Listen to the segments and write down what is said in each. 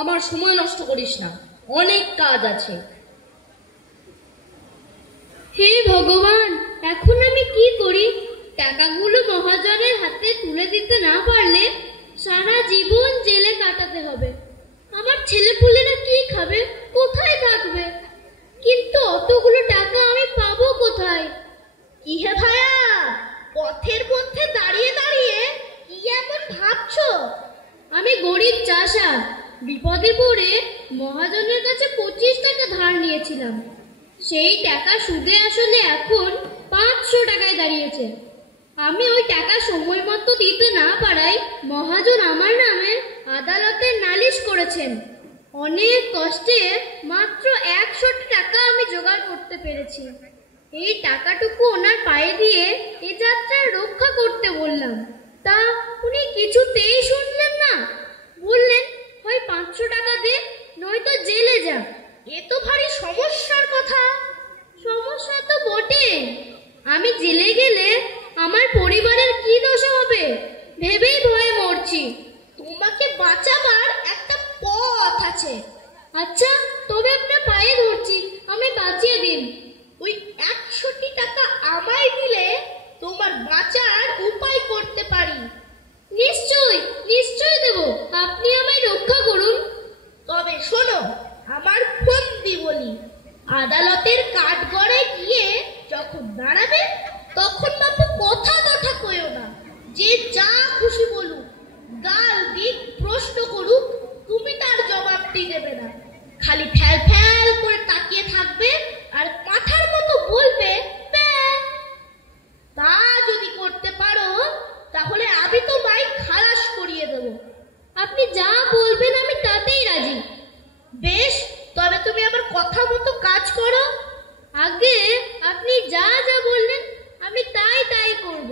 আমার সময় নষ্ট করিস না, অনেক কাজ আছে। হে ভগবান, এখন আমি কি করি? টাকাগুলো মহাজনের হাতে তুলে দিতে না পারলে সারা জীবন জেলে কাটাতে হবে। আমার ছেলেপুলেরা কি খাবে, কোথায় থাকবে? কিন্তু অতগুলো টাকা আমি পাবো কোথায়? কি হে ভাইয়া, পথের মধ্যে দাঁড়িয়ে দাঁড়িয়ে কি এমন ভাবছো? আমি গরিব চাষা, বিপদে পড়ে মহাজনের কাছে 25 টাকা ধার নিয়েছিলাম। সেই টাকা সুদে আসলে এখন 500 টাকায় দাঁড়িয়েছে। আমি ওই টাকা সময় মতো দিতে না পারায় মহাজন আমার নামে আদালতে নালিশ করেছেন। অনেক কষ্টে মাত্র 100 টাকা আমি জোগাড় করতে পেরেছি। এই টাকাটুকু ওনার পায়ে দিয়ে এ যাত্রা রক্ষা করতে বললাম, তা উনি কিছুতেই শুনলেন না। বললেন, হয় 500 টাকা দে, নয়তো জেলে যা। এ তো ভারী সমস্যার কথা। সমস্যা তো বটে, আমি জেলে গেলে আমার পরিবারের কি দশা হবে ভেবেই ভয়ে মরছি। তোমাকে বাঁচাবার একটা পথ আছে। আচ্ছা, তবে আপনার পায়ে ধরছি, আমি বাঁচিয়ে দিন। ওই 100 টাকা আমায় দিলে তোমার বাঁচার উপায় করতে পারি। নিশ্চয় নিশ্চয় দেব, আপনি আমায় রক্ষা করুন। তবে শোনো, আমার ফন্দি বলি। আদালতের কাঠগড়ায় গিয়ে যখন দাঁড়াবে, তখন বাপু কথা কথা কইও না। যে যা খুশি বলুক, গাল দিক, প্রশ্ন করুক, তুমি তার জবাবটি দেবে না। খালি ফ্যাল ফ্যাল করে তাকিয়ে থাকবে আর কাঁঠার মতো বলবে প্যাঁ। তা যদি করতে পারো, তাহলে আমি তোমায় খালাস করিয়ে দেব। আপনি যা বলবেন আমি তাতেই রাজি। বেশ, তবে তুমি আমার কথা মতো কাজ করো। আগে আপনি যা যা বললেন আমি তাই তাই করব।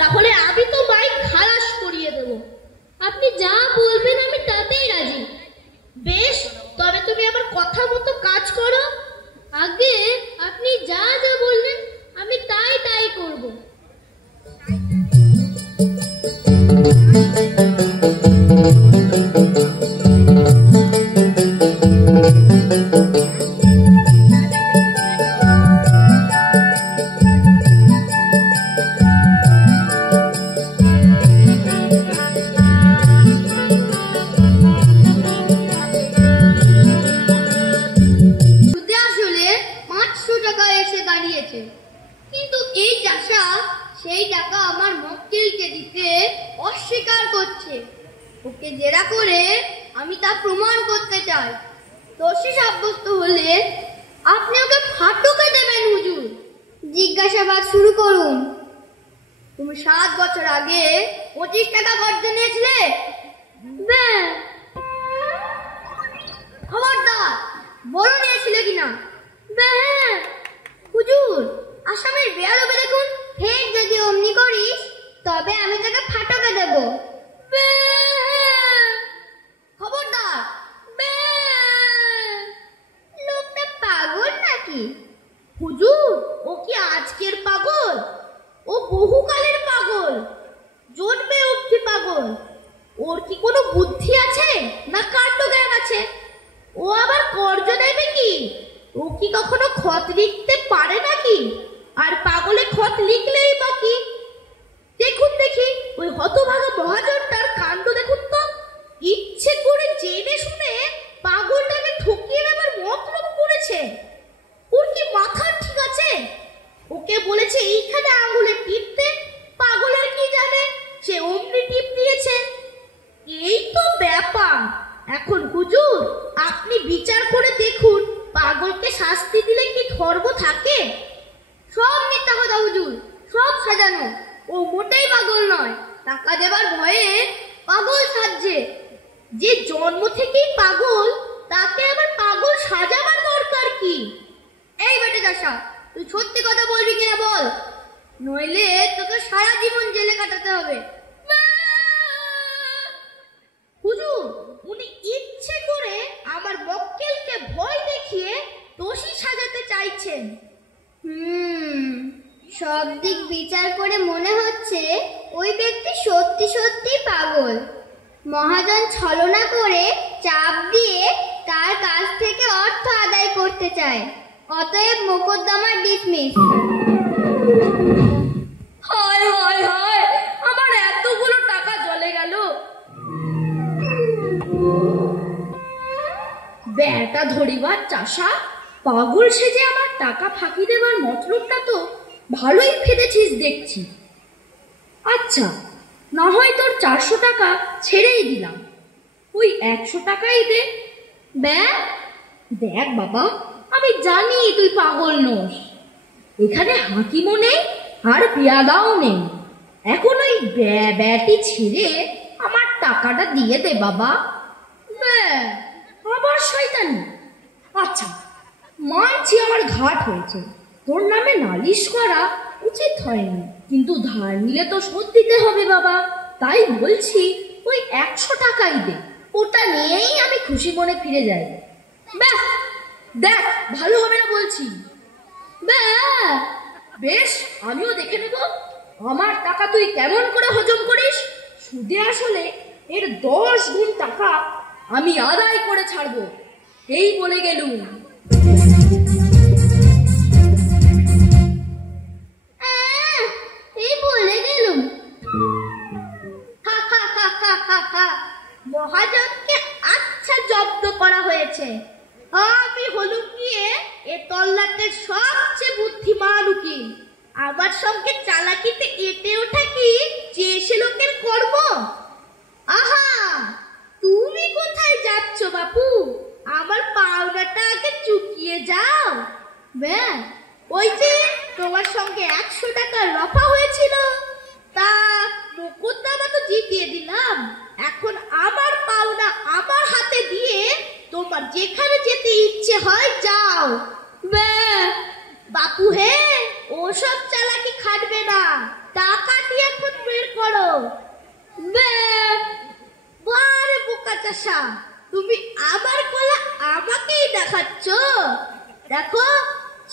তাহলে আমি তোমায় খালাস করিয়ে দেব। আপনি যা বলবেন আমি তাতেই রাজি। বেশ, তবে তুমি আমার কথা মতো কাজ করো। আগে আপনি যা যা বললেন আমি তাই তাই করব। কিন্তু এই চাষা সেই টাকা আমার মক্কেলকে দিতে অস্বীকার করছে। ওকে জেরা করে আমি তা প্রমাণ করতে চাই। দোষী সাব্যস্ত হলে আপনি ওকে ফাটকে দেবেন হুজুর। জিজ্ঞাসাবাদ শুরু করুন। তুমি 7 বছর আগে 25 টাকা কর্জ নিয়েছিলে? খবরদার, বড় নিয়েছিলে কিনা? হুজুর, আসামের বেয়ারবে দেখুন, ফের যদি অমনি করিস তবে আমি তোকে ফাটকে দেব। খবরদার। লোকটা পাগল নাকি? হুজুর, ও কি আজকের পাগল? ও বহুকালের পাগল, জন্মে অবধি পাগল। ওর কি কোনো বুদ্ধি আছে না কাণ্ড জ্ঞান আছে? ও আবার কর্জ দেবে কি? ও কি কখনো খত লিখতে পারে নাকি? আর পাগলে খত লিখলেই বা কি? দেখুন দেখি, ওই হতভাগা মহাজনটার কাণ্ড দেখুন তো। ইচ্ছে করে জেনে শুনে পাগলটাকে ঠকিয়ে নেবার মতলব করেছে। ওর কি মাথা ঠিক আছে? ওকে বলেছে এইখানে আঙুলে টিপতে, পাগলের কি জানে, সে অমনি টিপ দিয়েছে। এই তো ব্যাপার। এখন হুজুর, আপনি বিচার করে দেখুন, পাগলকে শাস্তি দিলে কি ধর্ম থাকে? সব মিথ্যা কথা হুজুর, সব সাজানো। ও মোটেই পাগল নয়, টাকা দেবার ভয়ে পাগল সাজছে। যে জন্ম থেকেই পাগল, তাকে আবার পাগল সাজাবার দরকার কি? এই বেটে চাষা, তুই সত্যি কথা বলবি কিনা বল, নইলে তোকে সারা জীবন জেলে কাটাতে হবে। হুজুর, উনি ইচ্ছে করে আমার মক্কেলকে ভয় দেখিয়ে দোষী সাজাতে চাইছেন। সব দিক বিচার করে মনে হচ্ছে ওই ব্যক্তি সত্যি সত্যি পাগল। মহাজন ছলনা করে চাপ দিয়ে তার কাছ থেকে অর্থ আদায় করতে চায়। অতএব মোকদ্দমা ডিসমিস। হায় হায় হায়, আমার এতগুলো টাকা জলে গেল। বেটা ধরিবার চাষা, পাগল সেজে আমার টাকা ফাঁকি দেবার মতলবটা তো ভালোই ফেলেছিস দেখছি। আচ্ছা, না হয় তোর 400 টাকা ছেড়েই দিলাম, ওই 100 টাকাই দে। দেখ বাবা, আমি জানি তুই পাগল নোস, এখানে হাকিমও নেই আর পেয়াদাও নেই। এখন ওই ব্যাটি ছেড়ে আমার টাকাটা দিয়ে দে বাবা। আবার শয়তানি। আচ্ছা, মানছি আমার ঘাট হয়েছে, তোর নামে নালিশ করা উচিত হয়নি, কিন্তু ধার নিলে তো শোধ দিতে হবে বাবা। তাই বলছি ওই 100 টাকাই দে, ওটা নিয়েই আমি খুশি মনে ফিরে যাই। ব্যাস, দেখ ভালো হবে না বলছি। বেশ, আমিও দেখে নেব আমার টাকা তুই কেমন করে হজম করিস। সুদে আসলে এর 10 গুণ টাকা আমি আদায় করে ছাড়বো, এই বলে গেলুম। এই বলে গেলুম। মহাজনকে আচ্ছা জব্দ করা হয়েছে। আমি হলুম গিয়ে এ তল্লাটের সবচেয়ে বুদ্ধিমান উকিল। আমার সঙ্গে চালাকিতে এটে ওঠা কি চেয়েছে লোকের কর্ম। আহা, তুমি কোথায় যাচ্ছ বাপু? আমার পাওনাটা আগে চুকিয়ে যাও। ওই যে তোমার সঙ্গে 100 টাকা রফা হয়েছিল, তা মোকদ্দমা তো জিতিয়ে দিলাম। এখন আমার পাওনা আমার হাতে দিয়ে তোমার যেখানে যেতে ইচ্ছে হয় যাও। বাপু হে, ওসব চালাকি খাটবে না, টাকাটি এখন বের করো। বারে বোকা চাষা, তুমি আমার গলা আমাকেই দেখাচ্ছ। দেখো,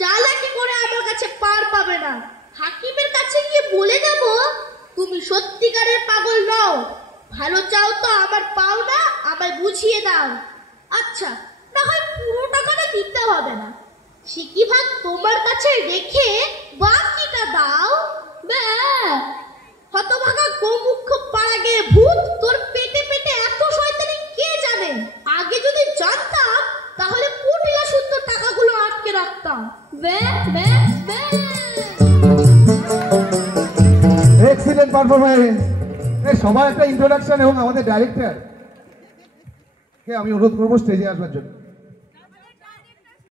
চালাকি করে আমার কাছে পার পাবে না। হাকিমের কাছে গিয়ে বলে দেব তুমি সত্যিকারের পাগল নও। ভালো চাও তো আমার পাওনা আমায় বুঝিয়ে দাও। আচ্ছা, না হয় পুরো টাকাটা দিতে হবে না, সিকি ভাগ তোমার কাছে রেখে বাকিটা দাও। হতভাগা গোমুখ পাড়া গিয়ে ভূত, তোর পেটে পেটে এত শয়তানি কে জানে। আগে যদি জানতাম তাহলে পুটলা শুদ্ধ টাকাগুলো আটকে রাখতাম। Excellent performance. সবার একটা ইন্ট্রোডাকশন এবং আমাদের ডাইরেক্টর কে আমি অনুরোধ করবো স্টেজে আসবার জন্য।